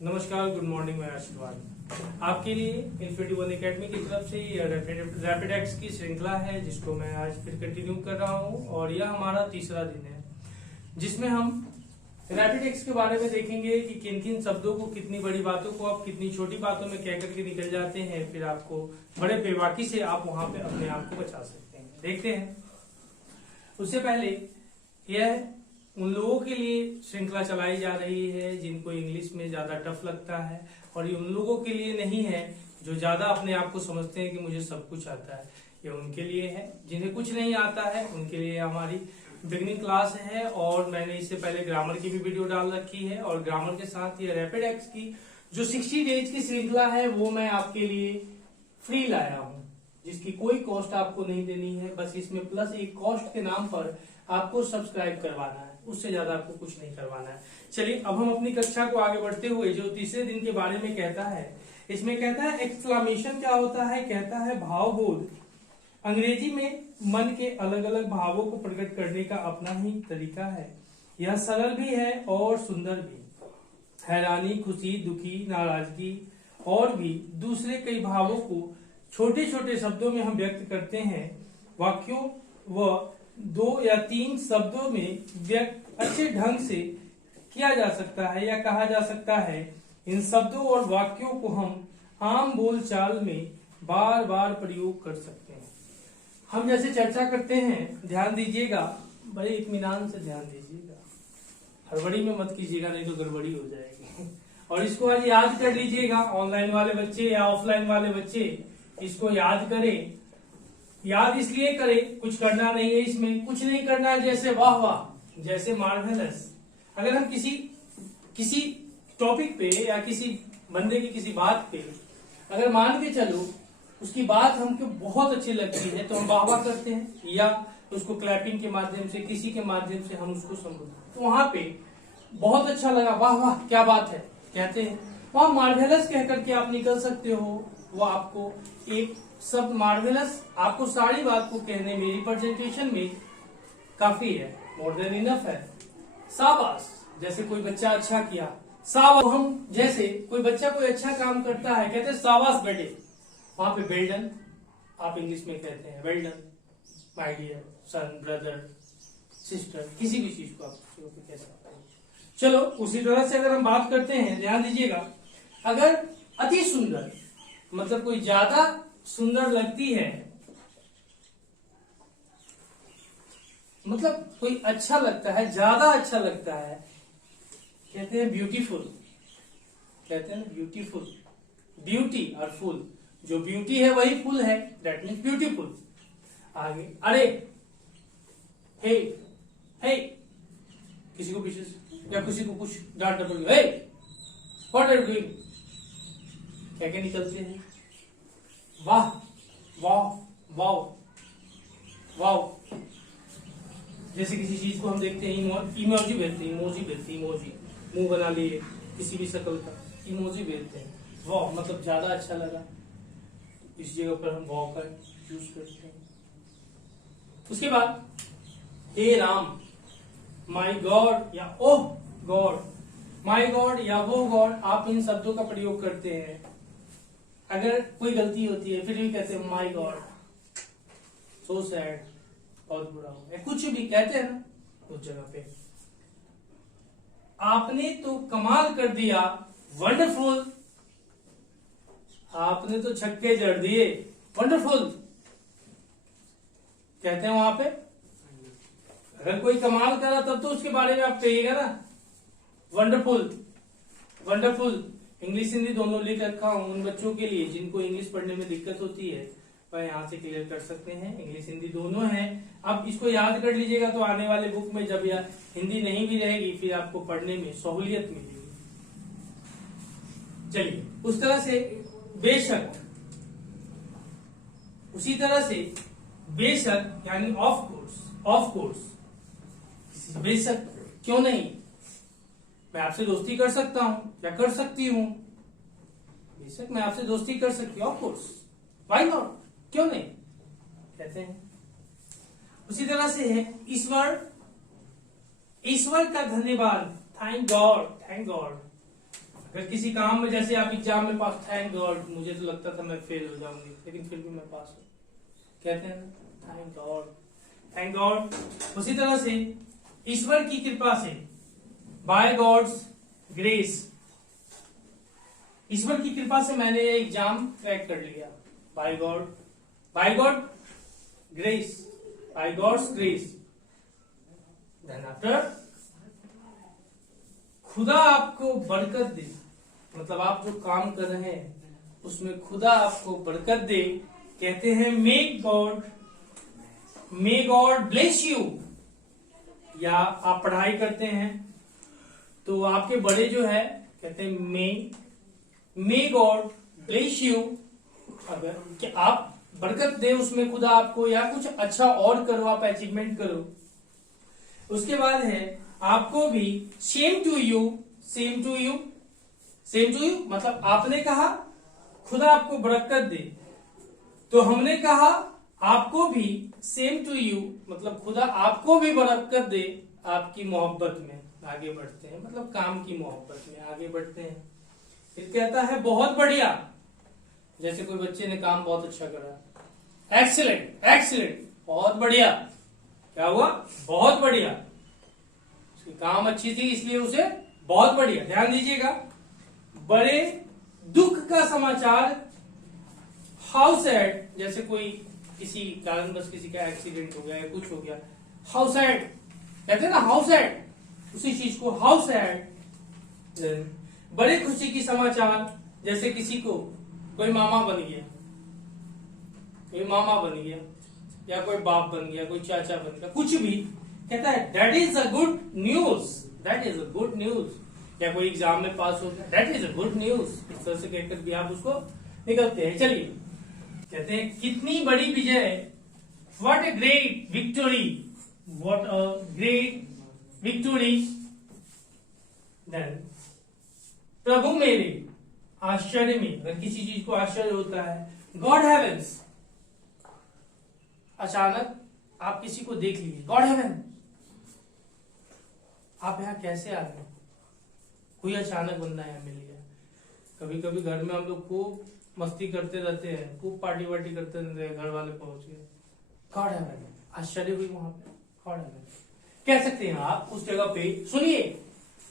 नमस्कार, good morning. मैं आशीर्वाद आपके लिए इन्फिनिटी वन एकेडमी की तरफ से ये रैपिड एक्स की श्रृंखला है, जिसको मैं आज फिर कंटिन्यू कर रहा हूँ। और यह हमारा तीसरा दिन है, जिसमें हम रैपिड एक्स के बारे में देखेंगे कि किन किन शब्दों को, कितनी बड़ी बातों को आप कितनी छोटी बातों में कह करके निकल जाते हैं, फिर आपको बड़े बेबाकी से आप वहां पे अपने आप को बचा सकते हैं। देखते हैं। उससे पहले यह उन लोगों के लिए श्रृंखला चलाई जा रही है जिनको इंग्लिश में ज्यादा टफ लगता है, और ये उन लोगों के लिए नहीं है जो ज्यादा अपने आप को समझते हैं कि मुझे सब कुछ आता है। ये उनके लिए है जिन्हें कुछ नहीं आता है, उनके लिए हमारी बिगिनिंग क्लास है। और मैंने इससे पहले ग्रामर की भी वीडियो डाल रखी है, और ग्रामर के साथ ये रैपिड एक्स की जो 60 डेज की श्रृंखला है वो मैं आपके लिए फ्री लाया हूँ, जिसकी कोई कॉस्ट आपको नहीं देनी है। बस इसमें प्लस एक कॉस्ट के नाम पर आपको सब्सक्राइब करवाना है, उससे ज्यादा आपको कुछ नहीं करवाना है। चलिए अब हम अपनी कक्षा को आगे बढ़ते हुए जो तीसरे दिन के बारे में कहता है, इसमें कहता है एक्सक्लामेशन क्या होता है। कहता है भावबोध। अंग्रेजी में मन के अलग अलग भावों को प्रकट करने का अपना ही तरीका है। यह सरल भी है और सुंदर भी। हैरानी, खुशी, दुखी, नाराजगी और भी दूसरे कई भावों को छोटे छोटे शब्दों में हम व्यक्त करते हैं। वाक्यों व 2 या 3 शब्दों में व्यक्त अच्छे ढंग से किया जा सकता है या कहा जा सकता है। इन शब्दों और वाक्यों को हम आम बोलचाल में बार बार प्रयोग कर सकते हैं। हम जैसे चर्चा करते हैं, ध्यान दीजिएगा, बड़े इत्मीनान से ध्यान दीजिएगा, हड़बड़ी में मत कीजिएगा, नहीं तो गड़बड़ी हो जाएगी। और इसको आज याद कर लीजिएगा। ऑनलाइन वाले बच्चे या ऑफलाइन वाले बच्चे इसको याद करें। याद इसलिए करें, कुछ करना नहीं है, इसमें कुछ नहीं करना है। जैसे वाह वाह, जैसे मार्वेलस। अगर हम किसी टॉपिक पे या किसी बंदे की किसी बात पे अगर मान के चलो उसकी बात हमको बहुत अच्छी लगती है तो हम वाह वाह करते हैं, या उसको क्लैपिंग के माध्यम से, किसी के माध्यम से हम उसको संबोधित। तो वहां पे बहुत अच्छा लगा, वाह वाह क्या बात है कहते हैं। वहां मार्वेलस कह करके आप निकल सकते हो। वो आपको एक शब्द मार्वेलस आपको सारी बात को कहने में, रिप्रेजेंटेशन में काफी है, मोर देन इनफ है। शाबाश, जैसे कोई बच्चा अच्छा किया, शाबाश। हम जैसे कोई बच्चा कोई अच्छा काम करता है, कहते हैं शाबाश बेटे। वहां पे वेल डन आप इंग्लिश में कहते हैं, well done my dear son, brother, sister, किसी भी चीज को आप कह सकते हैं। चलो उसी तरह से अगर हम बात करते हैं, ध्यान दीजिएगा, अगर अति सुंदर मतलब कोई ज्यादा सुंदर लगती है, मतलब कोई अच्छा लगता है, ज्यादा अच्छा लगता है, कहते हैं ब्यूटीफुल। कहते हैं ब्यूटीफुल, ब्यूटी और फुल। जो ब्यूटी है वही फुल है, दैट मीन्स ब्यूटीफुल। आगे अरे, हे, हे, किसी को पीछे या किसी को कुछ डांट डपट, hey what are you doing, क्या क्या निकलते हैं। वाह, वाह, वाह, वाह। जैसे किसी चीज को हम देखते हैं, इमोजी भेजते हैं, इमोजी मुंह बना लिए किसी भी शक्ल का, इमोजी भेजते हैं। वाह मतलब ज्यादा अच्छा लगा, इस जगह पर हम वाह का यूज करते हैं। उसके बाद हे राम, माय गॉड या ओह गॉड, माय गॉड या वो गॉड, आप इन शब्दों का प्रयोग करते हैं। अगर कोई गलती होती है फिर भी कहते हैं माय गॉड, सो सैड, बहुत बुरा हो गया, कुछ भी कहते हैं ना उस जगह पे। आपने तो कमाल कर दिया, वंडरफुल, आपने तो छक्के जड़ दिए, वंडरफुल कहते हैं वहां पे। अगर कोई कमाल करा तब तो उसके बारे में आप कहिएगा ना, वंडरफुल, वंडरफुल। इंग्लिश हिंदी दोनों लिख रखा हूं उन बच्चों के लिए जिनको इंग्लिश पढ़ने में दिक्कत होती है, वह यहाँ से क्लियर कर सकते हैं। इंग्लिश हिंदी दोनों है। अब इसको याद कर लीजिएगा, तो आने वाले बुक में जब यह हिंदी नहीं भी रहेगी फिर आपको पढ़ने में सहूलियत मिलेगी। चलिए उस तरह से बेशक, उसी तरह से बेशक यानी ऑफ कोर्स, ऑफ कोर्स, बेशक क्यों नहीं, मैं आपसे दोस्ती कर सकता हूं या कर सकती हूं। बेशक मैं आपसे दोस्ती कर सकती हूँ, ऑफ कोर्स, व्हाई नॉट, क्यों नहीं कहते हैं। उसी तरह से है ईश्वर, ईश्वर का धन्यवाद, थैंक गॉड, थैंक गॉड। अगर किसी काम में, जैसे आप एग्जाम में पास, थैंक गॉड, मुझे तो लगता था मैं फेल हो जाऊंगी लेकिन फिर भी मैं पास हूँ, कहते हैं ना थैंक गॉड, थैंक गॉड। उसी तरह से ईश्वर की कृपा से, बाय गॉड्स ग्रेस, ईश्वर की कृपा से मैंने ये एग्जाम क्रैक कर लिया। By God grace, by God's grace. Then after, खुदा आपको बरकत दे, मतलब आप जो काम कर रहे हैं उसमें खुदा आपको बरकत दे, कहते हैं मे गॉड ब्लेस यू। या आप पढ़ाई करते हैं तो आपके बड़े जो है कहते हैं मे गॉड ब्लेस यू। अगर कि आप बरकत दे उसमें खुदा आपको, या कुछ अच्छा और करो, आप अचीवमेंट करो। उसके बाद है आपको भी सेम टू यू मतलब आपने कहा खुदा आपको बरकत दे, तो हमने कहा आपको भी सेम टू यू मतलब खुदा आपको भी बरकत दे, आपकी मोहब्बत में आगे बढ़ते हैं, मतलब काम की मोहब्बत में आगे बढ़ते हैं। फिर कहता है बहुत बढ़िया, जैसे कोई बच्चे ने काम बहुत अच्छा करा, एक्सीलेंट, बहुत बढ़िया। क्या हुआ? बहुत बढ़िया, उसकी काम अच्छी थी इसलिए उसे बहुत बढ़िया। ध्यान दीजिएगा, बड़े दुख का समाचार, हाउ सैड, जैसे कोई किसी कारणवश किसी का एक्सीडेंट हो गया या कुछ हो गया, हाउ सैड कहते हैं ना, हाउ सैड, उसी चीज को हाउ सैड। बड़े खुशी की समाचार, जैसे किसी को कोई मामा बन गया या कोई बाप बन गया, कोई चाचा बन गया, कुछ भी, कहता है that is a good news. या कोई एग्जाम में पास हो गया, that is a good news. इस तरह से कहकर भी आप उसको निकलते हैं। चलिए, कहते हैं कितनी बड़ी विजय, what a great victory. Then प्रभु मेरे आश्चर्य में, अगर किसी चीज को आश्चर्य होता है, गॉड हेवेंस, अचानक आप किसी को देख लीजिए, गॉड हेवन, आप यहाँ कैसे आ गए? कोई अचानक बंदा यहाँ मिल गया। कभी कभी घर में हम लोग खूब मस्ती करते रहते हैं, खूब पार्टी वार्टी करते रहते हैं, घर वाले पहुंच गए, गॉड हेवन, आश्चर्य हुई वहां पे, गॉड हेवन कह सकते हैं आप उस जगह पे। सुनिए,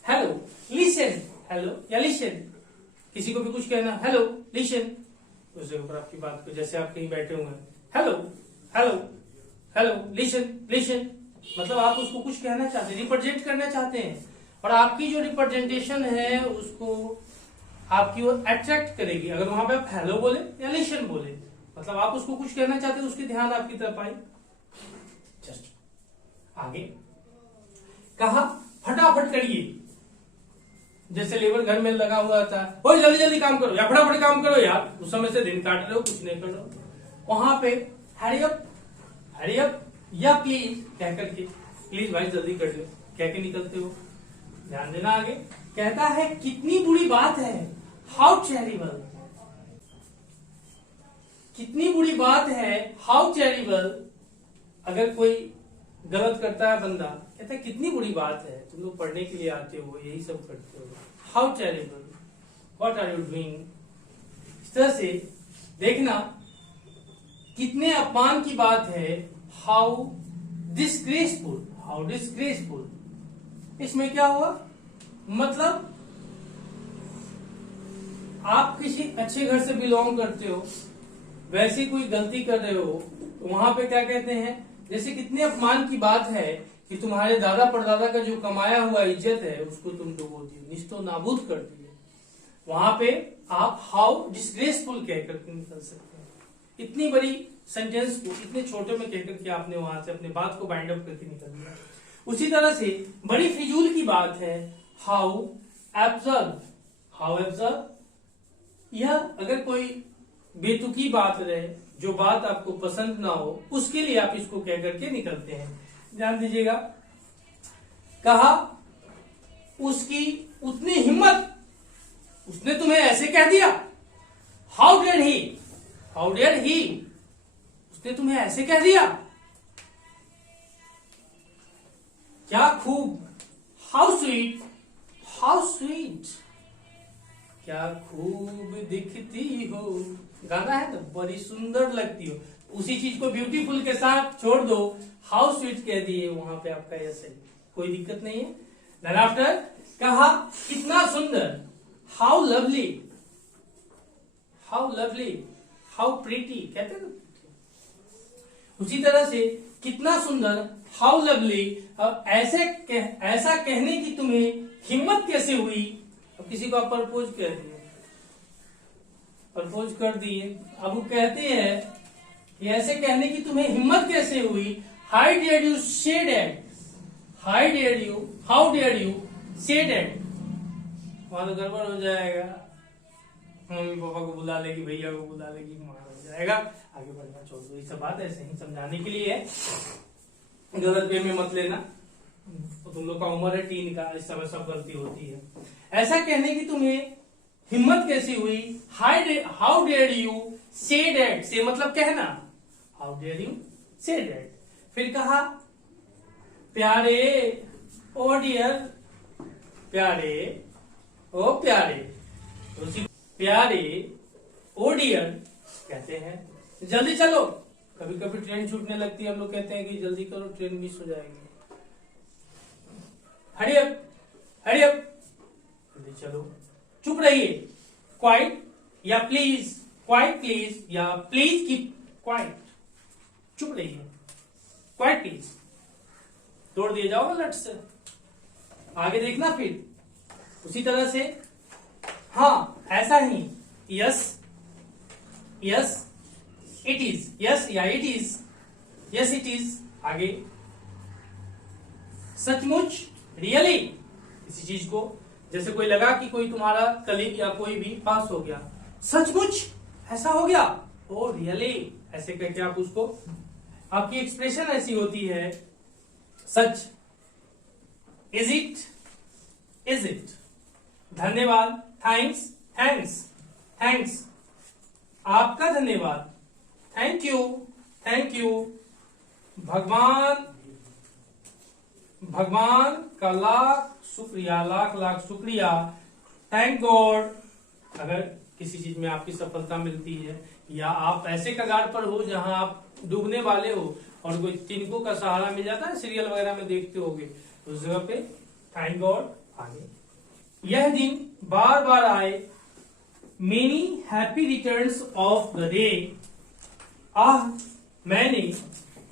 हेलो, लिसन, हेलो या लिसन, किसी को भी कुछ कहना, हेलो लिसन, उस जगह पर आपकी बात को, जैसे आप कहीं बैठे हुए हैं, हेलो लिसन, मतलब आप उसको कुछ कहना चाहते हैं, रिप्रेजेंट करना चाहते हैं, और आपकी जो रिप्रेजेंटेशन है उसको आपकी ओर अट्रैक्ट करेगी। अगर वहां पे आप हेलो बोले या लिसन बोले, मतलब आप उसको कुछ कहना चाहते हैं, उसकी ध्यान आपकी तरफ आई। जस्ट आगे कहा फटाफट करिए, जैसे लेबर घर में लगा हुआ था, ओ जल्दी जल्दी काम करो या फटाफट काम करो यार, उस समय से दिन काट रहे हो, कुछ नहीं कर रहे हो। वहां पे हरी अप या प्लीज कह करके, प्लीज भाई जल्दी कर लो कह के निकलते हो। ध्यान देना, आगे कहता है कितनी बुरी बात है, हाउ टेरिबल, कितनी बुरी बात है, हाउ टेरिबल। अगर कोई गलत करता है बंदा, कहता है कितनी बुरी बात है, तुम लोग पढ़ने के लिए आते हो, यही सब करते हो, how terrible, what are you doing. इस तरह से देखना, कितने अपमान की बात है, हाउ डिस्ग्रेसफुल। इसमें क्या हुआ, मतलब आप किसी अच्छे घर से बिलोंग करते हो, वैसी कोई गलती कर रहे हो, तो वहां पे क्या कहते हैं, जैसे कितने अपमान की बात है कि तुम्हारे दादा परदादा का जो कमाया हुआ इज्जत है उसको तुम डुबो दिए, निस्तो नाबूद कर दिए। वहां पे आप हाउ डिस्ग्रेसफुल कहकर निकल सकते हैं। इतनी बड़ी सेंटेंस को इतने छोटे में कहकर के आपने वहां से अपने बात को बाइंड अप करके निकल दिया। उसी तरह से बड़ी फिजूल की बात है, हाउ एब्सर्ड। यह अगर कोई बेतुकी बात रहे, जो बात आपको पसंद ना हो, उसके लिए आप इसको कह करके निकलते हैं। ध्यान दीजिएगा, कहा उसकी उतनी हिम्मत, उसने तुम्हें ऐसे कह दिया, हाउ डेयर ही, उसने तुम्हें ऐसे कह दिया, क्या खूब, हाउ स्वीट, क्या खूब दिखती हो, गाना है ना, बड़ी सुंदर लगती हो। उसी चीज को ब्यूटीफुल के साथ छोड़ दो, हाउ स्वीट कह दिए, वहां पे आपका यस है, कोई दिक्कत नहीं है। देन आफ्टर कहा कितना सुंदर, how lovely, how lovely, how pretty कहते हैं ना। उसी तरह से कितना सुंदर, हाउ लवली। अब ऐसा कहने की तुम्हें हिम्मत कैसे हुई। अब किसी को आप प्रपोज कर दिए, प्रपोज कर दिए, अब वो कहते हैं कि ऐसे कहने की तुम्हें हिम्मत कैसे हुई। How dare you say that, how dare you, how dare you say that. वहां तो गड़बड़ हो जाएगा, मम्मी पापा को बुला लेगी, भैया को बुला लेगी, मार हो जाएगा। आगे बढ़ना छोड़ दो, ये सब बात ऐसे ही समझाने के लिए है, गलत वे में मत लेना। तो तुम लोग का उम्र है टीन का, इस समय सब गलती होती है। ऐसा कहने की तुम्हें हिम्मत कैसी हुई। How dare you say that, say मतलब कहना, how dare you say that. फिर कहा प्यारे, ओ डियर, प्यारे, ओ प्यारे, उसी प्यारे, ओ डियर कहते हैं। जल्दी चलो, कभी कभी ट्रेन छूटने लगती है, हम लोग कहते हैं कि जल्दी करो ट्रेन मिस हो जाएगी। हरी अप, हरी अप, जल्दी चलो। चुप रहिए, क्वाइट या प्लीज, क्वाइट प्लीज या प्लीज कीप क्वाइट, चुप रहिए, क्वाइट प्लीज। तोड़ दिए जाओ लट से, आगे देखना। फिर उसी तरह से हाँ ऐसा ही, yes, yes it is, yes yeah it is, yes it is. आगे सचमुच, रियली, किसी चीज को, जैसे कोई लगा कि कोई तुम्हारा कलीग या कोई भी पास हो गया, सचमुच ऐसा हो गया, ओ रियली, ऐसे करके आप उसको, आपकी एक्सप्रेशन ऐसी होती है। सच, इज इट, इज इट। धन्यवाद, थैंक्स, थैंक्स, थैंक्स, आपका धन्यवाद, थैंक यू, थैंक यू। भगवान, भगवान का लाख शुक्रिया, लाख लाख शुक्रिया, थैंक गॉड। अगर किसी चीज में आपकी सफलता मिलती है या आप ऐसे कगार पर हो जहां आप डूबने वाले हो और कोई तिनकों का सहारा मिल जाता है, सीरियल वगैरह में देखते होगे, उस जगह पे थैंक गॉड। आगे यह दिन बार बार आए, many happy returns of the day. आह मैंने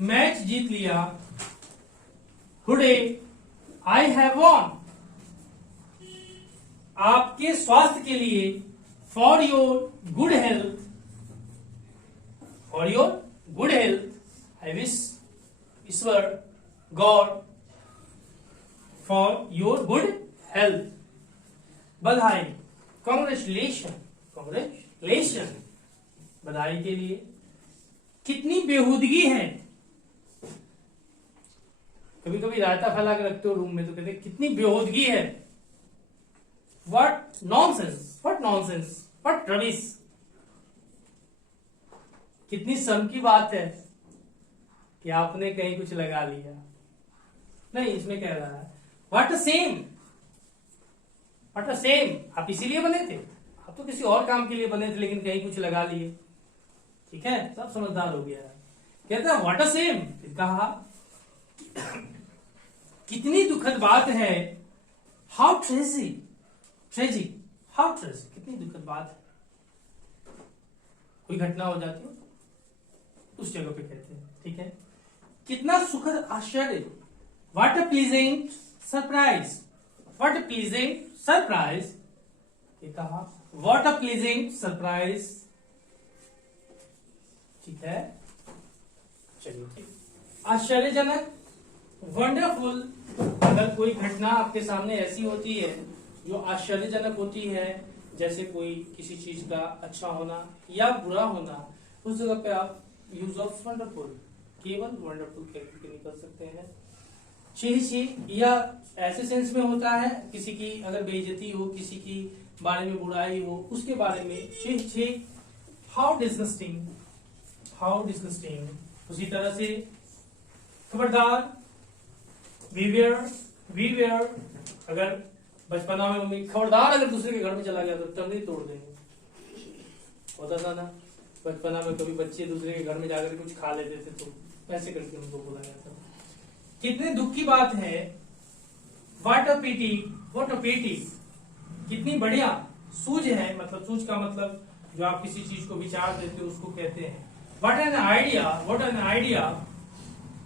मैच जीत लिया, टुडे आई हैव वॉन। आपके स्वास्थ्य के लिए, for your good health, for your good health I wish Ishwar, God, for your good health. बधाई, कॉन्ग्रेचुलेशन, कॉन्ग्रेचुलेशन, बधाई के लिए। कितनी बेहूदगी है, कभी कभी रायता फैला के रखते हो रूम में तो कहते कितनी बेहूदगी है। What nonsense, what nonsense, what rubbish, कितनी शर्म की बात है कि आपने कहीं कुछ लगा लिया। नहीं, इसमें कह रहा है what a same, what a same, आप इसीलिए बने थे, आप तो किसी और काम के लिए बने थे लेकिन कहीं कुछ लगा लिए। ठीक है, सब समझदार हो गया। कहता है व्हाट अ सेम, कहा कितनी दुखद बात है, how tragic, tragic, how tragic, कितनी दुखद बात है। कोई घटना हो जाती है उस जगह पे कहते हैं। ठीक है, कितना सुखद आश्चर्य, what a pleasant surprise, what a pleasant surprise, ये कहा व्हाट अ प्लीजेंट सरप्राइज। ठीक है, चलिए, आश्चर्यजनक, वंडरफुल। अगर कोई घटना आपके सामने ऐसी होती है जो आश्चर्यजनक होती है, जैसे कोई किसी चीज का अच्छा होना या बुरा होना, उस जगह पे आप यूज ऑफ वंडरफुल, केवल वंडरफुल करके निकल सकते हैं। छी या ऐसे सेंस में होता है, किसी की अगर बेइज्जती हो, किसी की बारे में बुराई हो, उसके बारे में छी, हाउ डिस्गस्टिंग, हाउ डिस्गस्टिंग। उसी तरह से खबरदार, बीवेयर, बीवेयर, अगर बचपना में मम्मी खबरदार अगर दूसरे के घर में चला गया तो टंगड़ी तोड़ देंगे, होता था ना। बचपना में कभी बच्चे दूसरे के घर में जाकर कुछ खा लेते थे तो ऐसे करके उनको बोला जाता था। कितने दुख की बात है, what a pity, what a पिटी, कितनी बढ़िया सूझ है, मतलब सूझ का मतलब जो आप किसी चीज को विचार देते हो उसको कहते हैं। What an idea, what an idea,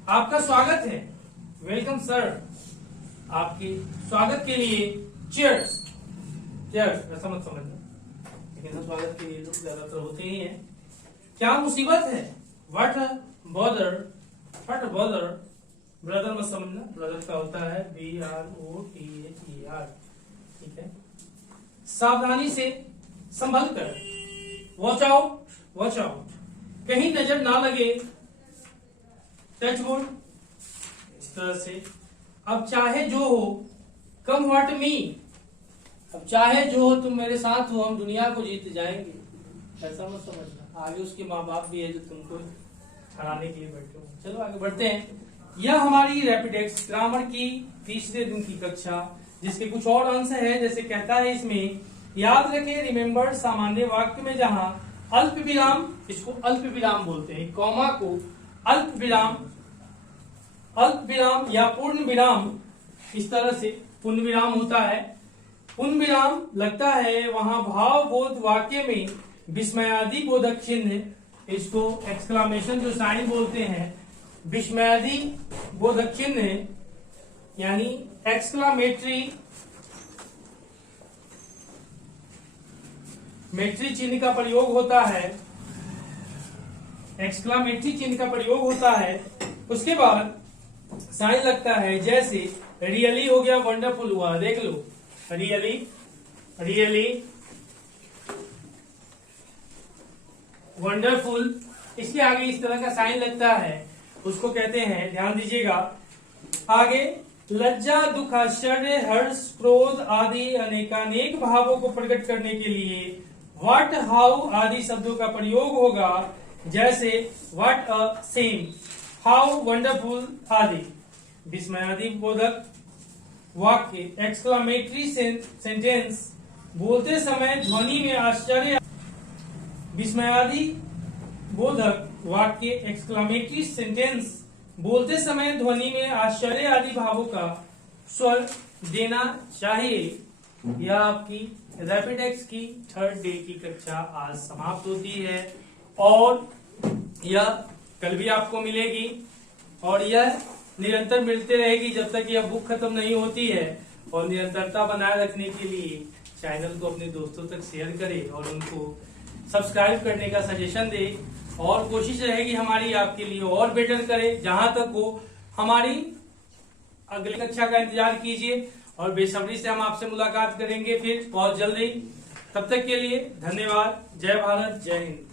आपका स्वागत है, वेलकम सर, आपके स्वागत के लिए चीयर्स, चीयर्स ऐसा मत समझना, लेकिन स्वागत के लिए लोग ज्यादातर होते ही हैं। क्या मुसीबत है, what a bother, what a bother, brother मत समझना, ब्रदर का होता है BROTHER, ठीक है। सावधानी से, संभल कर, वॉच आउट, वॉच आउट, कहीं नजर ना लगे, टच वुड, इस तरह से। अब चाहे जो हो, कम व्हाट मी, अब चाहे जो हो तुम मेरे साथ हो, हम दुनिया को जीत जाएंगे, ऐसा मत समझना। आगे उसके माँ बाप भी है जो तुमको हराने के लिए बैठे हो। चलो आगे बढ़ते हैं। यह हमारी रैपिडेक्स ग्रामर की तीसरे दिन की कक्षा, जिसके कुछ और अंश है। जैसे कहता है इसमें, याद रखें, रिमेम्बर, सामान्य वाक्य में जहां अल्प विराम, इसको अल्प विराम बोलते हैं, कॉमा को अल्प विराम, अल्प विराम या पूर्ण विराम, इस तरह से पूर्ण विराम होता है, पूर्ण विराम लगता है, वहां भाव बोध वाक्य में विस्मयादि बोधक चिन्ह, इसको एक्सक्लामेशन जो साइन बोलते हैं, विस्मयादि बोधक चिन्ह यानी एक्सक्लामेटरी चिन्ह का प्रयोग होता है, एक्सक्लामेटरी चिन्ह का प्रयोग होता है। उसके बाद साइन लगता है, जैसे रियली हो गया, वंडरफुल हुआ, देख लो, रियली, रियली, वंडरफुल, इसके आगे इस तरह का साइन लगता है, उसको कहते हैं, ध्यान दीजिएगा। आगे लज्जा, दुख, आश्चर्य, हर्ष, क्रोध आदि अनेकानेक भावों को प्रकट करने के लिए व्हाट, हाउ आदि शब्दों का प्रयोग होगा, जैसे what a same, how wonderful आदि। विस्मयादि बोधक वाक्य, एक्सक्लामेटरी सेंटेंस, बोलते समय ध्वनि में आश्चर्य, विस्मयादि बोधक वाक्य, एक्सक्लामेटरी सेंटेंस, बोलते समय ध्वनि में आश्चर्य आदि भावों का स्वर देना चाहिए। यह आपकी रैपिडेक्स की थर्ड डे की कक्षा आज समाप्त होती है और यह कल भी आपको मिलेगी और यह निरंतर मिलते रहेगी जब तक यह बुक खत्म नहीं होती है। और निरंतरता बनाए रखने के लिए चैनल को अपने दोस्तों तक शेयर करें और उनको सब्सक्राइब करने का सजेशन दे और कोशिश रहेगी हमारी आपके लिए और बेटर करें। जहां तक हो हमारी अगली कक्षा का इंतजार कीजिए और बेसब्री से हम आपसे मुलाकात करेंगे फिर बहुत जल्दी। तब तक के लिए धन्यवाद। जय भारत, जय हिंद।